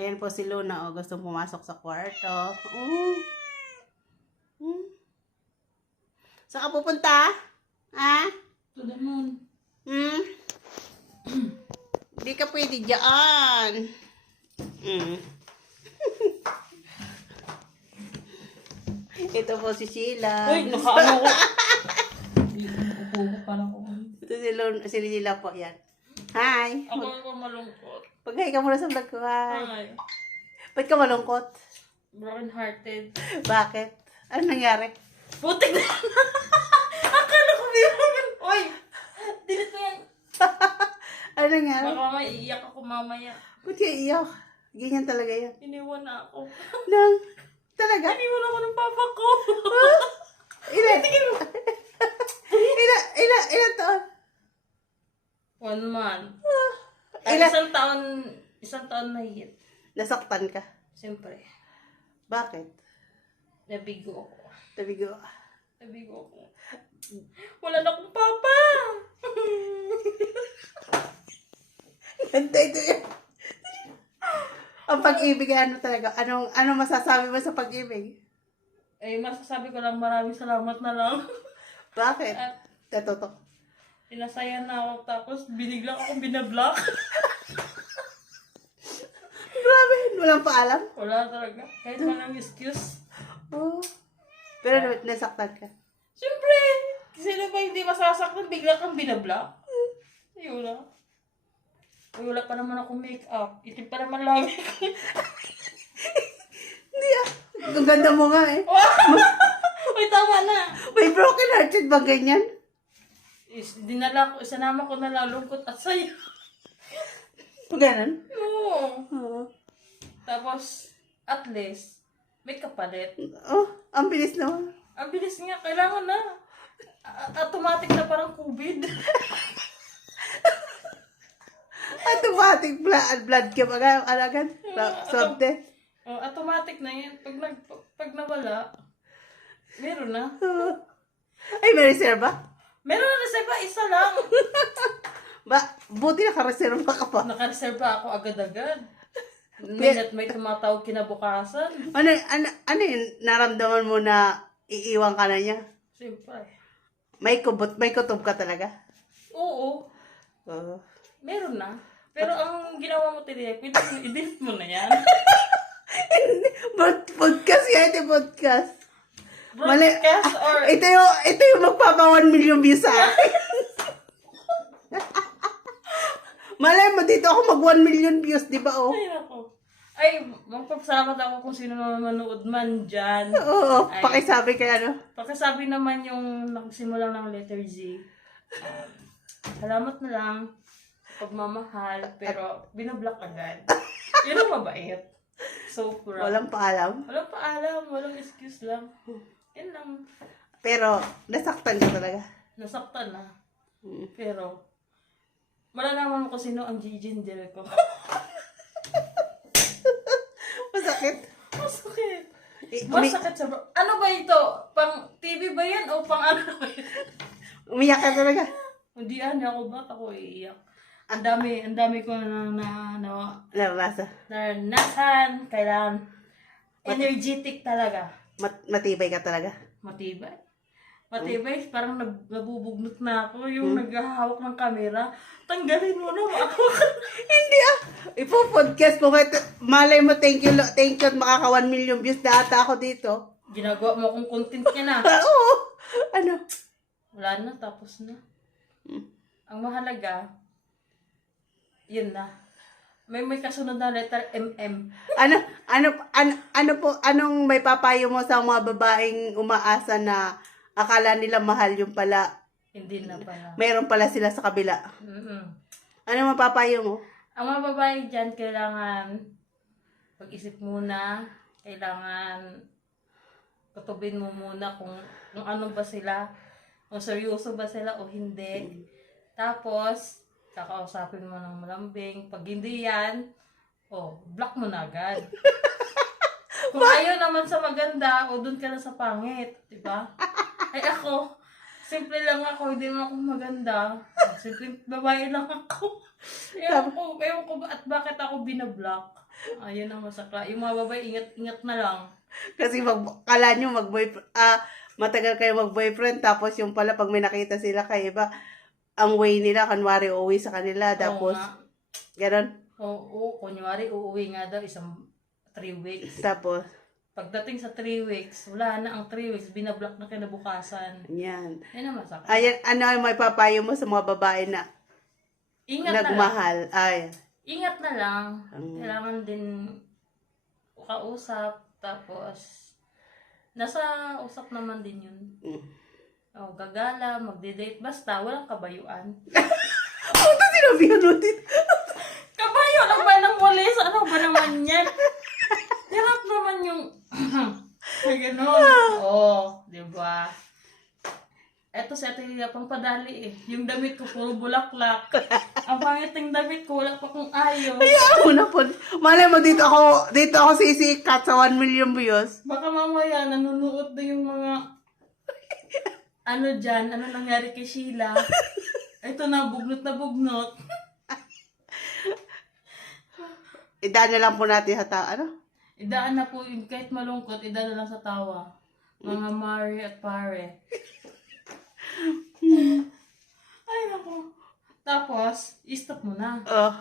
Ayan po si Luna, oh, gustong pumasok sa kwarto. Saan ka pupunta? Ha? To the moon. Di ka pwede dyan. Ito po si Sheila. Uy, nakaano ko. Upo ko pa lang ako. Ito si Luna, si Sheila po, yan. Hi. Ako malungkot. Pag-hi ka muna sa vlog ko, hi. Hi. Ba't ka malungkot? Broken hearted. Bakit? Ano nangyari? Putik na. Akala ko biro. Uy, delete mo yan. Ano nangyari? Baka mamaya iiyak ako mamaya. Ba't ka iyak? Ganyan talaga yan. Iniwan na ako. Nang, talaga? Iniwan ako ng papa ko. Ilan? Ilan taon? 1 month. Ilan? Isang taon na higit. Nasaktan ka? Siyempre. Bakit? Nabigo ako. Tabigo. Nabigo ako. Wala na akong papa. Ganda ito yan. Ang pag-ibig, ano talaga? Anong masasabi mo sa pag-ibig? Eh, masasabi ko lang maraming salamat na lang. Bakit? At Katotok. pinasaya na ako tapos biniglang akong binablock. Grabe, walang paalam. Wala talaga. Kahit walang excuse. Oh. Pero nasaktan ka. Siyempre, sino ba hindi masasaktan bigla kang binablock? Ayun na. Uy, wala pa naman akong make-up. Itim pa naman lang. Hindi ah. Ang ganda mo nga eh. Uy, tama na. May broken hearted ba ganyan? Sinama ko na lang lungkot at saya. Ganun? Oo. Oo. Tapos, at least, may kapalit. Oh, ang bilis naman. Ang bilis nga, kailangan na. Automatic na parang COVID. Automatic blood ka ba? Agad? Swab test? Automatic na yan. Pag nawala, meron na. Ay, may reserva? Meron na reserva, isa lang. Buti nakareserva ka pa. Nakareserva ako agad-agad. May tumatawag kinabukasan. Ano yun? Naramdaman mo na iiwan ka na niya? Siyempre. May kutob ka talaga? Oo. Oo. Meron na. Pero ang ginawa mo tiniyak, pwede mo i-delete mo na yan. Podcast yan, ito podcast. Broadcast or... Ito yung magpapa 1 million views sa akin. Malay mo, dito ako mag 1 million views, di ba oh? Ay, ako. Ay, magpapasalamat ako kung sino manonood man dyan. Oo, Ay, pakisabi kaya ano? Pakisabi naman yung nagsimula ng letter Z. Salamat na lang sa pagmamahal, pero binablock agad. Yun ang mabait. So proud. Walang paalam. Walang paalam, walang excuse lang. Yan lang. Pero, nasaktan ka talaga. Nasaktan na. Pero, malalaman mo kung sino ang giginger ko. Masakit. Masakit. Masakit sa bro. Ano ba ito? Pang TV ba yan o pang ano ba yan? Umiyak ka talaga. Hindi ako ba't ako iiyak. Ang dami ko naranasan. Kailangan energetic talaga. Matibay ka talaga. Matibay. Parang nabubugnot na ako. Yung naghahawak ng camera. Tanggalin mo na ako. Hindi ah. Ipo-podcast mo. Malay mo, thank you at makaka 1 million views na ata ako dito. Ginagawa mo akong content niya na. Oo. Ano? Wala na, tapos na. Ang mahalaga, yun na. May kasunod na letter MM. Anong may papayo mo sa mga babaeng umaasa na akala nila mahal yung pala? Hindi na pala. Mayroon pala sila sa kabila. Ano mapapayo mo? Ang mga babae dyan, kailangan pag-isip muna. Kailangan kutubin mo muna kung ano ba sila. Kung seryoso ba sila o hindi. Tapos, kakausapin mo ng malambing. Pag hindi yan, block mo na agad. Kung ayaw naman sa maganda, doon ka na sa pangit. Diba? Ay ako, simple lang ako, hindi naman ako maganda. Simple babae lang ako. Ewan ko at bakit ako binablock. Ayun ang masakla. Yung mga babae, ingat-ingat na lang. Kasi kala nyo matagal kayo mag-boyfriend, tapos yung pala pag may nakita sila kay iba, ang way nila, kanwari uuwi sa kanila, Oo tapos, nga. ganon. Oo, kunyari, uuwi nga daw 3 weeks. Tapos, Pagdating sa 3 weeks, wala na ang 3 weeks, binablock na kinabukasan. yan. Yan ang masakla. Ayan, ano ang may papayo mo sa mga babae na Ingat na lang. nagmahal? Ay, Ingat na lang. Mm. Kailangan din kausap. Tapos, nasa usap naman din yun. mm. O, gagala, magde-date. Basta, walang kabayuan. Puta, sinabihan mo din. Kabayo lang ba ng walis? Ano ba naman yan? Hirap naman yung... Ay, gano'n. Oo, di ba? Eto si Ate Lilia, pang padali eh. Yung damit ko, puro bulaklak. Ang pangit ng damit ko, wala pa kong ayos. Ayaw mo na po. Malay mo, dito ako sisikat sa 1 million views. Baka mamaya, nanonood na yung mga... Ano dyan? Ano nangyari kay Sheila? Ito na, bugnot na bugnot. Idaan na lang po natin ano? Idaan na po, yung kahit malungkot, idaan na lang sa tawa. Mga Mari at Pare. Ay, naku. Tapos, i-stop mo na. Oh,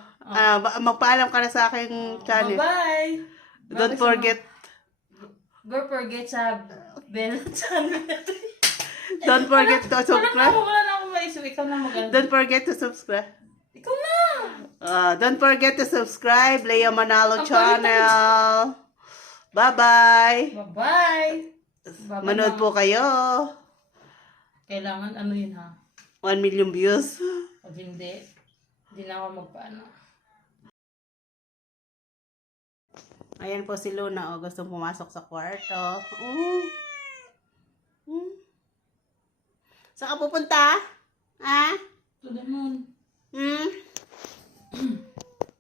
magpaalam ka na sa aking channel. Bye-bye! Don't forget. Don't forget sa bell channel. Don't forget to subscribe. Wala na akong maisip. Ikaw na mag-ano. Don't forget to subscribe. Ikaw na! Don't forget to subscribe, Lea Manalo channel. Bye-bye. Bye-bye! Bye-bye Manood na. po kayo. Kailangan ano yun ha? 1 million views. Pag hindi na ako magpaano. Ayan po si Luna. Gustong pumasok sa kwarto. Saan ka pupunta? Ha? To the moon.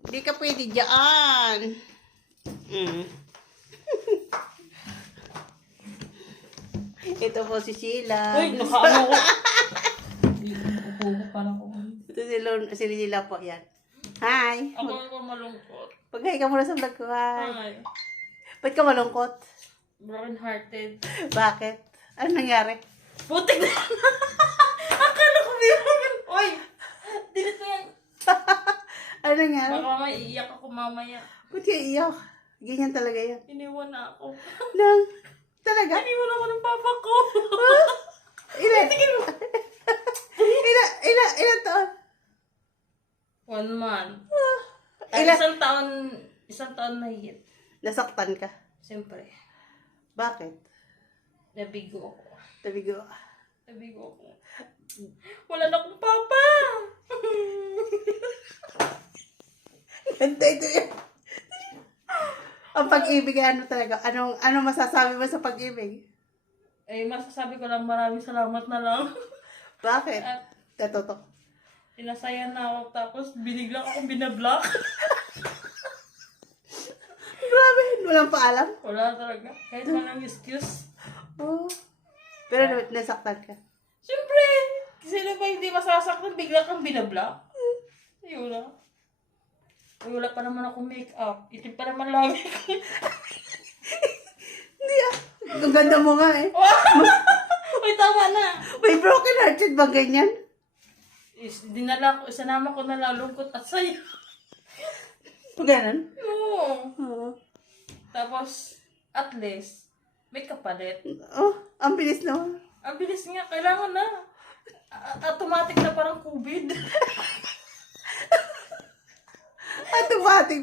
Hindi ka pwede dyan. Ito po si Sheila. Uy, nakaano ko. Upo pa lang ako. Ito si Sheila po yan. Hi. Ako malungkot. Pag-hi ka muna sa vlog ko. Hi. Ay, Ba't ka malungkot? broken hearted. Bakit? Ano nangyari? Putik na! Akala ko meron. Uy! Delete mo yan. Ano nangyari? Baka mamaya iiyak ako mamaya. Ba't ka iyak? Ganyan talaga yan. Iniwan na ako. Nang, talaga? Iniwan ako ng papa ko. Ilan? Ilan taon? 1 month. Ilan? Isang taon na higit. Nasaktan ka? Siyempre. Bakit? Nabigo ako. Tabigo. Nabigo ako. Wala na akong papa. Ganda ito yun. Ang pag-ibig, ano talaga? Anong masasabi mo sa pag-ibig? Eh, masasabi ko lang maraming salamat na lang. Bakit? At Totoo. pinasaya na ako tapos biniglang akong binablock. Grabe, walang paalam. Wala talaga. Kahit walang excuse. Oh. Pero nasaktan ka. Siyempre, sino ba hindi masasaktan bigla kang binablock? Ayun na. Uy, wala pa naman akong make-up. Itim pa naman lang. Hindi Ang ganda mo nga eh. Uy, tama na. May broken hearted ba ganyan? Isanama ko na lang lungkot at sayo. Ganon? Oo. Oo. Tapos, at least, may kapalit. Oh, ang bilis naman. Ang bilis nga, kailangan na. Automatic na parang COVID. Automatic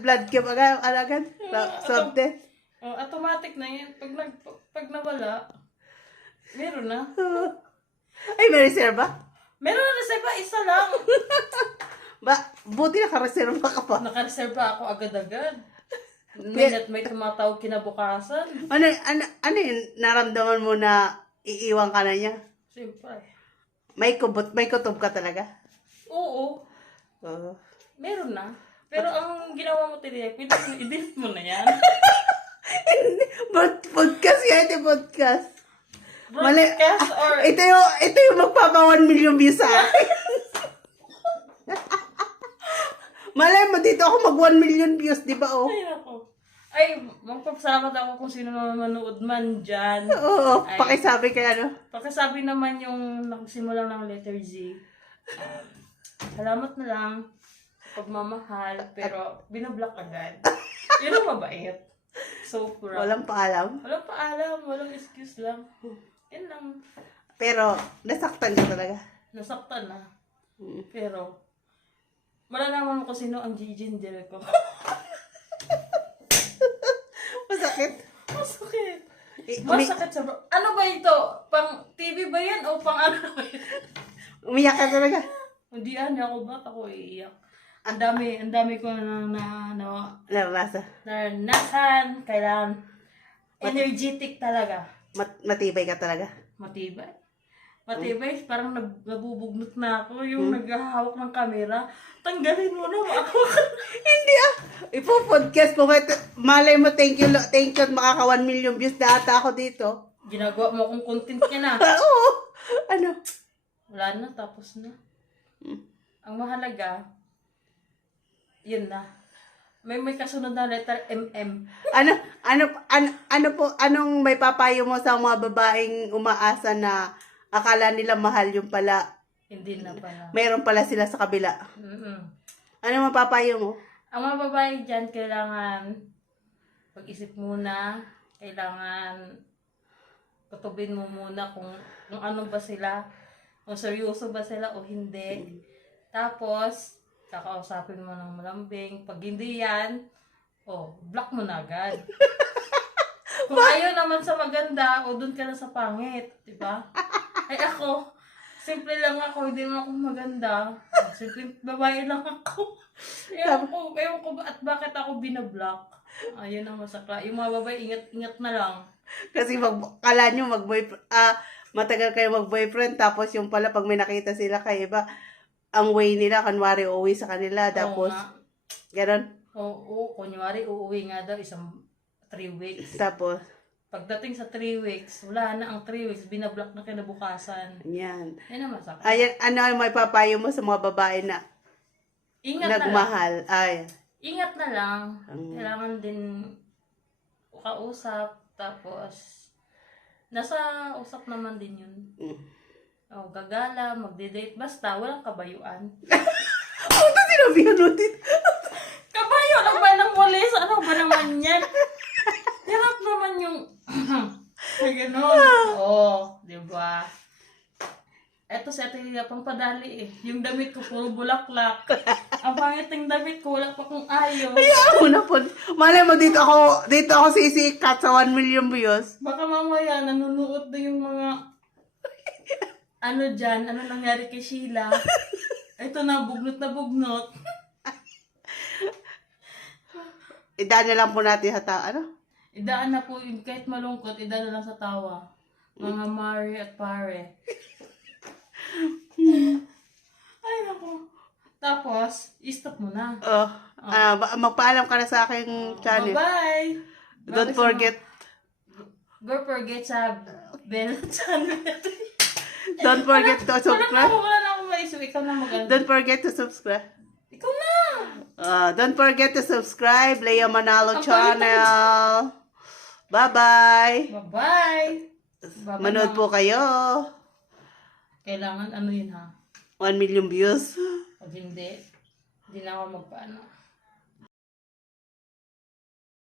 blood ka ba? Agad? Swab test? Oh, automatic na yan. Pag nawala, meron na. Ay, may reserva? Meron na reserva, isa lang. Buti nakareserva ka pa. Nakareserva ako agad-agad. May tumatawag kinabukasan. Ano yun? Naramdaman mo na iiwan ka na niya? Siyempre. May kutob ka talaga? Oo. Oo. Meron na. Pero ang ginawa mo today, pwede mo i-delete mo na yan. Podcast yan, ito podcast. Broadcast or... Ito yung magpapa 1 million views sa akin. Malay mo, dito ako mag 1 million views, di ba, oh? Ay, ako. Ay, magpapasalamat ako kung sino naman manood man dyan. Oo, Ay. pakisabi kay ano. Pagkasabi naman yung nagsimula ng letter Z, salamat na lang sa pagmamahal, pero binablock agad. Yun ang mabait. So, proud. Walang paalam. Walang paalam, walang excuse lang. Yan lang. Pero, nasaktan ka talaga. Nasaktan na. Mm. Pero, malalaman mo kung sino ang ginger ko. Masakit. Masakit. Eh, Masakit sa ano ba ito? Pang TV ba yan o pang ano ba yan? Umiyak ka talaga. Hindi ako ba't ako iiyak. Ang dami ko Narasa. naranasan. Kailangan energetic talaga. Matibay ka talaga. Matibay. Matibay, parang nabubugnot na ako. Yung naghahawak ng camera. Tanggalin mo na ako. Hindi ah. Ipo-podcast mo. Malay mo, thank you at makaka 1 million views na ata ako dito. Ginagawa mo akong content niya na. Oo. Ano? Wala na, tapos na. Ang mahalaga, yun na. May kasunod na letter MM. Anong may papayo mo sa mga babaeng umaasa na akala nila mahal yung pala, Hindi na pala. mayroon pala sila sa kabila? Mm-mm. Ano mapapayo mo? Ang mga babae dyan, kailangan pag-isip muna, kailangan kutubin mo muna kung ano ba sila, kung seryoso ba sila o hindi. Tapos, kakausapin mo ng malambing. Pag hindi yan, block mo na agad. Kung ayaw naman sa maganda, doon ka na sa pangit. Diba? Ay ako, simple lang ako, hindi naman ako maganda. Simple babae lang ako. Ewan ko at bakit ako binablock. Ayun ang masakla. Yung mga babae, ingat na lang. Kasi kala nyo matagal kayo mag-boyfriend, tapos yung pala pag may nakita sila kay iba, ang way nila, kanwari uuwi sa kanila, tapos, gano'n. Oo, kunyari, uuwi nga daw 3 weeks. Tapos, Pagdating sa 3 weeks, wala na ang 3 weeks, binablock na kinabukasan. yan. Yan ang masakit. Ayan, ano ang may papayo mo sa mga babae na Ingat na lang. nagmahal? Ay, Ingat na lang. Kailangan din kausap, tapos nasa usap naman din yun. Gagala, magde-date, basta walang kabayuan. ano sinabihan mo din? Kabayo lang ba ng walis? Ano ba naman yan? Hirap naman yung gano'n. Diba? Eto si Ate Lilia, pang padali eh. Yung damit ko, puro bulaklak. Ang pangit ng damit ko, wala pa kong ayos. Hayaan mo na po. Malay mo, dito ako sisikat sa 1 million views. Baka mamaya, nanonood na yung mga dyan, ano nangyari kay Sheila. Ito na, bugnot na bugnot. Idaan na lang po natin sa Idaan na po, kahit malungkot, idaan na lang sa tawa. Mga Mari at Pare. Ay, naku. Tapos, i-stop mo na. Magpaalam ka na sa aking channel. Bye-bye! Don't forget. Don't forget sa bell channel. Don't forget to subscribe. Wala na akong maisip. Ikaw na mag-ano. Don't forget to subscribe. Ikaw na! Don't forget to subscribe, Lea Manalo Ang channel. Bye-bye. Bye-bye! Manood po kayo. Kailangan ano yun ha? 1 million views. Pag hindi na ako magpaano.